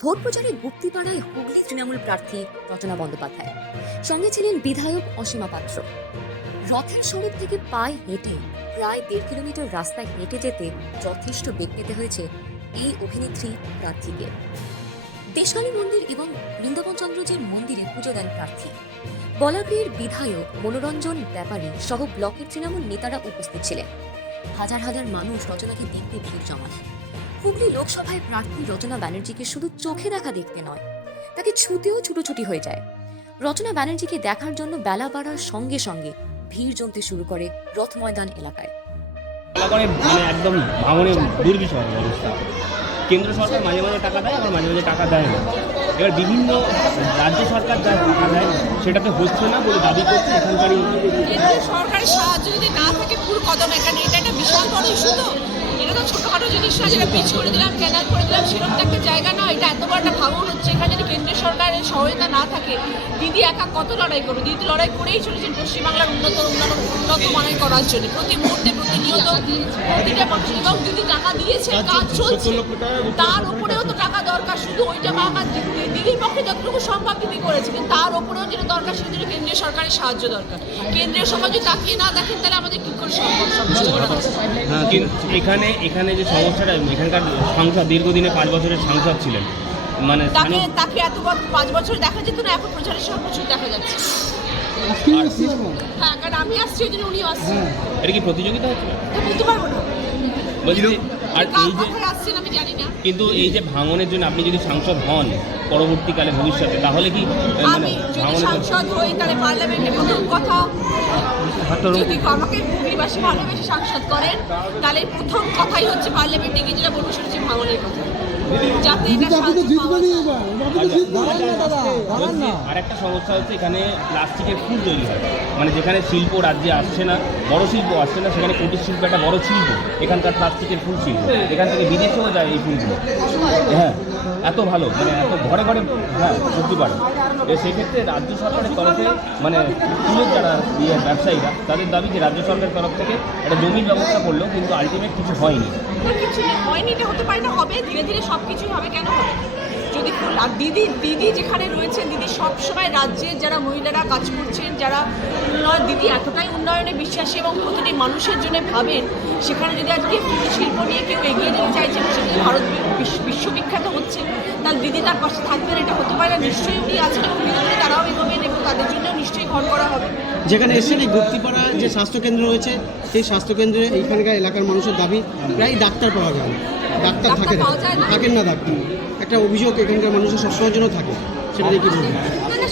Vote প্রচারে গুপ্তিপাড়ায় হুগলি তৃণমূল প্রার্থী রচনা বন্দ্যোপাধ্যায়। সঙ্গে ছিলেন বিধায়ক অসীমা পাত্র। রথের শরীর থেকে পায়ে হেঁটে, প্রায় দেড় কিলোমিটার রাস্তায় হেঁটে যেতে যথেষ্ট বেগ পেতে হয়েছে এই অভিনেত্রী প্রার্থীকে। দেশকালী মন্দির এবং বৃন্দাবন চন্দ্রজির মন্দিরে পুজো দেন প্রার্থী। বলাগড়ের বিধায়ক মনোরঞ্জন ব্যাপারী সহ ব্লকের তৃণমূল নেতারা উপস্থিত ছিলেন। হাজার হাজার মানুষ রচনাকে দেখতে ভিড় জমান হুগলি লোকসভায় প্রার্থী রচনা ব্যানার্জিকে শুধু চোখে দেখা দেখতে নয় তাকে ছুতেও ছুটোছুটি হয়ে যায়। রচনা ব্যানার্জিকে দেখার জন্য বেলা বাড়ার সঙ্গে সঙ্গে ভিড় জমতে শুরু করে রথ ময়দান এলাকায় এলাকায় মানে একদম ভাঙনে দুর্বিষহ অবস্থা। কেন্দ্র সরকার মাঝে মাঝে টাকা দেয় আবার মাঝে মাঝে টাকা দেয় না। এবার বিভিন্ন রাজ্য সরকার যা টাকা দেয় সেটাতে হচ্ছে না বলে দাবি করছে এখানকারই সরকারের সাহায্য যদি না থাকে ফুল কদম এখানে। এটা একটা বিশাল বড় ইস্যু তো। ছোটখাটো জিনিস না যেটা পিচ করে দিলাম ক্যানাল করে দিলাম সেরকম তো একটা জায়গা না এটা এত বড় একটা ভাঙন হচ্ছে এখানে যদি কেন্দ্রীয় সরকারের সহায়তা না থাকে দিদি একা কত লড়াই করবে দিদি লড়াই করেই চলেছেন পশ্চিমবাংলার উন্নত উন্নত উন্নত মানের করার জন্য। প্রতি মুহূর্তে প্রতিনিয়ত প্রতিটা মানুষ এবং দিদি টাকা দিয়েছে কাজ চলছে। তার উপরেও তো টাকা দরকার শুধু ওইটা টাকা দি- দিদির পক্ষে যতটুকু সম্ভব দিদি করেছে কিন্তু তার উপরেও যেটা দরকার সেটা জন্য কেন্দ্রীয় সরকারের সাহায্য দরকার। কেন্দ্রীয় সরকার যদি তাকিয়ে না দেখেন তাহলে আমাদের কি করে সম্ভব? সব? হ্যাঁ, এখানে এখানে যে সমস্যাটা এখানকার সাংসদ দীর্ঘদিনে পাঁচ বছরের সাংসদ ছিলেন। মানে তাকে তাকে এত পাঁচ বছর দেখা যেত না এখন প্রচারের সময় প্রচুর দেখা যাচ্ছে। হ্যাঁ কারণ আমি আসছি ওই জন্য উনিও আসছেন। এটা কি প্রতিযোগিতা হচ্ছে? পারব না। বলছি আর এই যে আমি জানি না। কিন্তু এই যে ভাঙনের জন্য আপনি যদি সাংসদ হন পরবর্তীকালে ভবিষ্যতে তাহলে কি মানে সাংসদ হই তাহলে পার্লামেন্টে প্রথম কথা যদি আমাকে হুগলিবাসী ভালোবেসে সাংসদ করেন তাহলে প্রথম কথাই হচ্ছে পার্লামেন্টে গিয়ে যেটা বলব সেটা হচ্ছে ভাঙনের কথা। যাতে এটা সাহায্য পাওয়া যায়। আর একটা সমস্যা হচ্ছে এখানে প্লাস্টিকের ফুল তৈরি হয়। মানে যেখানে শিল্প রাজ্যে আসছে না বড় শিল্প আসছে না সেখানে কুটির শিল্প একটা বড় শিল্প এখানকার প্লাস্টিকের ফুল শিল্প। এখান থেকে বিদেশেও যায় এই ফুলগুলো। হ্যাঁ এত ভালো মানে এত ঘরে ঘরে হ্যাঁ সত্যি পারে। সেক্ষেত্রে রাজ্য সরকারের তরফে মানে ফুলের যারা ইয়ে ব্যবসায়ীরা, তাদের দাবি যে রাজ্য সরকারের তরফ থেকে একটা জমির ব্যবস্থা করল কিন্তু আলটিমেট কিছু হয়নি। হয়নি এটা হতে পারে না, হবে, ধীরে ধীরে সব কিছুই হবে, কেন হবে? যদি দিদি দিদি যেখানে রয়েছেন, দিদি সবসময় রাজ্যের যারা মহিলারা কাজ করছেন, যারা উন্নয়ন দিদি এতটাই উন্নয়নে বিশ্বাসী এবং প্রতিটি মানুষের জন্য ভাবেন, সেখানে যদি আজকে শিল্প নিয়ে কেউ এগিয়ে যেতে চাইছেন যদি ভারত বিশ্ববিখ্যাত তাহলে দিদি তার পাশে থাকবেন এটা হতে পারে না নিশ্চয়ই উনি ধীরে ধীরে তারাও এগোবেন এবং তাদের জন্য নিশ্চয়ই ঘর করা হবে। যেখানে এসেছেন এই গুপ্তিপাড়া যে স্বাস্থ্যকেন্দ্র রয়েছে সেই স্বাস্থ্যকেন্দ্রে এইখানকার এলাকার মানুষের দাবি প্রায় ডাক্তার পাওয়া যায় না। ডাক্তার থাকে না? থাকেন না ডাক্তার। একটা অভিযোগ এখানকার মানুষের সবসময়ের জন্য থাকে সেটা কি বলবেন? তারা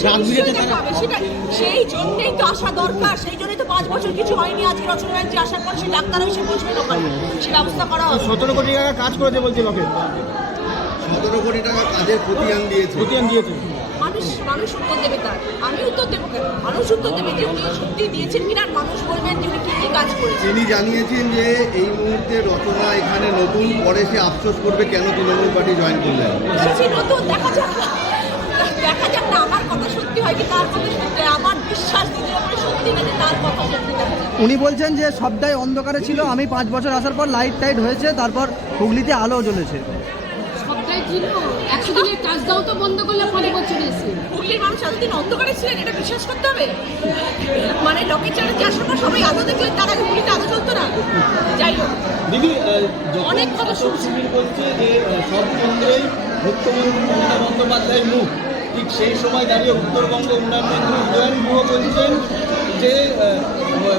সেই জন্যই তো আসা দরকার সেই জন্যই তো পাঁচ বছর কিছু হয়নি আজকে রচনা ব্যানার্জি আসার পর সেই ডাক্তার এসে বসবেন ওখানে। সে ব্যবস্থা করা সতেরো কোটি টাকা কাজ করেছে বলছে লোকে। সতেরো কোটি টাকা কাজের খতিয়ান দিয়েছে। খতিয়ান দিয়েছে। মানুষ মানুষ উত্তর দেবে তার। আমি উত্তর দেবো কেন? মানুষ উত্তর দেবে যে উনি সত্যি দিয়েছেন কিনা মানুষ বলবেন যে উনি কি কি কাজ করেছেন। তিনি জানিয়েছেন যে এই মুহূর্তে রচনা এখানে নতুন পরে সে আফসোস করবে কেন তৃণমূল পার্টি জয়েন করলেন। নতুন দেখা যাক। দেখা যাক না আমার কথা সত্যি হয় কি তার কথা সত্যি আমার বিশ্বাস উপরে সত্যি না যে তার কথা সত্যি উনি বলছেন যে সবটাই অন্ধকারে ছিল আমি পাঁচ বছর আসার পর লাইট টাইট হয়েছে তারপর হুগলিতে আলো জ্বলেছে। সবটাই একশো দিনের কাজটাও তো বন্ধ করলে পাঁচ বছর এসে হুগলির মানুষ এতদিন অন্ধকারে ছিলেন এটা বিশ্বাস করতে হবে? মানে লোকের চ্যালেঞ্জে আসার পর সবাই আলো দেখলেন তার আগে হুগলিতে আলো চলতো না? যাই হোক। দিদি অনেক কথা শুনছি। বলছে যে সব কেন্দ্রেই মুখ্যমন্ত্রী মমতা বন্দ্যোপাধ্যায়ের মুখ ঠিক সেই সময় দাঁড়িয়ে উত্তরবঙ্গ উন্নয়ন মন্ত্রী উদয়ন গুহ বলছেন যে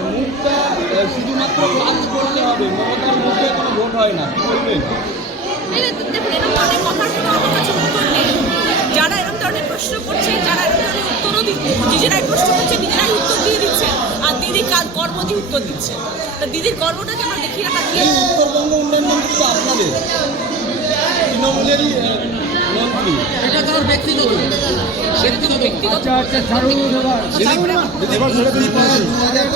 মুখটা শুধুমাত্র কাজ করলে হবে মমতার মুখে কোনো ভোট হয় না। বলবেন প্রশ্ন করছে যারা উত্তরও দিচ্ছে নিজেরাই প্রশ্ন করছে নিজেরাই উত্তর দিয়ে দিচ্ছে। আর দিদি কাজ কর্ম দিয়ে উত্তর দিচ্ছে। তা দিদির কর্মটাকে আমরা দেখি এই উত্তরবঙ্গ উন্নয়ন মন্ত্রী তো আপনাদের। তৃণমূলেরই মন্ত্রী। এটা তার ব্যক্তিগত। ব্যক্তিগত। এবার। দু হাজার